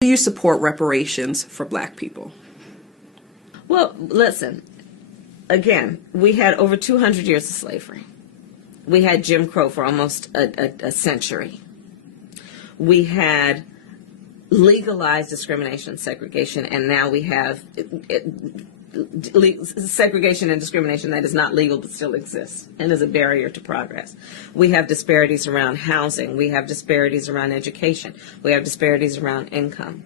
Do you support reparations for Black people? Well, listen, again, we had over 200 years of slavery. We had Jim Crow for almost a century. We had legalized discrimination, segregation, and now we have segregation and discrimination that is not legal but still exists and is a barrier to progress. We have disparities around housing. We have disparities around education. We have disparities around income.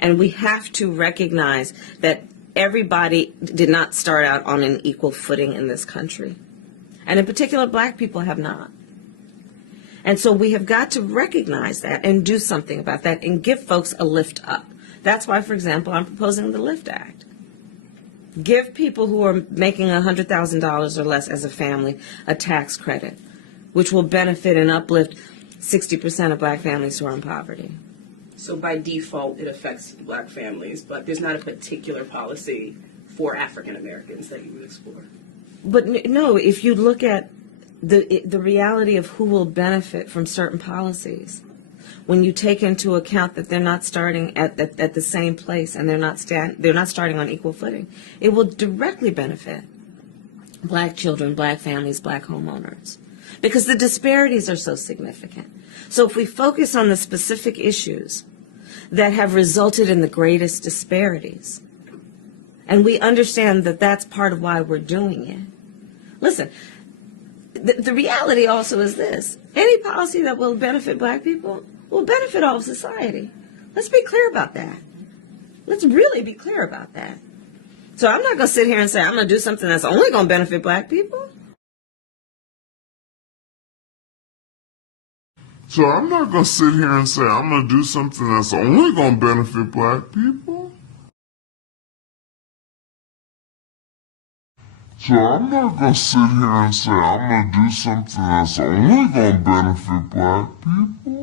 And we have to recognize that everybody did not start out on an equal footing in this country. And in particular, Black people have not. And so we have got to recognize that and do something about that and give folks a lift up. That's why, for example, I'm proposing the LIFT Act. Give people who are making $100,000 or less as a family a tax credit, which will benefit and uplift 60% of Black families who are in poverty. So by default, it affects Black families, but there's not a particular policy for African Americans that you would explore. But no, if you look at the reality of who will benefit from certain policies, when you take into account that they're not starting at the same place and they're not starting on equal footing, it will directly benefit Black children, Black families, Black homeowners, because the disparities are so significant. So if we focus on the specific issues that have resulted in the greatest disparities, and we understand that that's part of why we're doing it. Listen, the reality also is this: any policy that will benefit Black people will benefit all of society. Let's be clear about that. Let's really be clear about that. So I'm not going to sit here and say I'm going to do something that's only going to benefit Black people. So I'm not going to sit here and say I'm going to do something that's only going to benefit Black people. So I'm not going to sit here and say I'm going to do something that's only going to benefit Black people.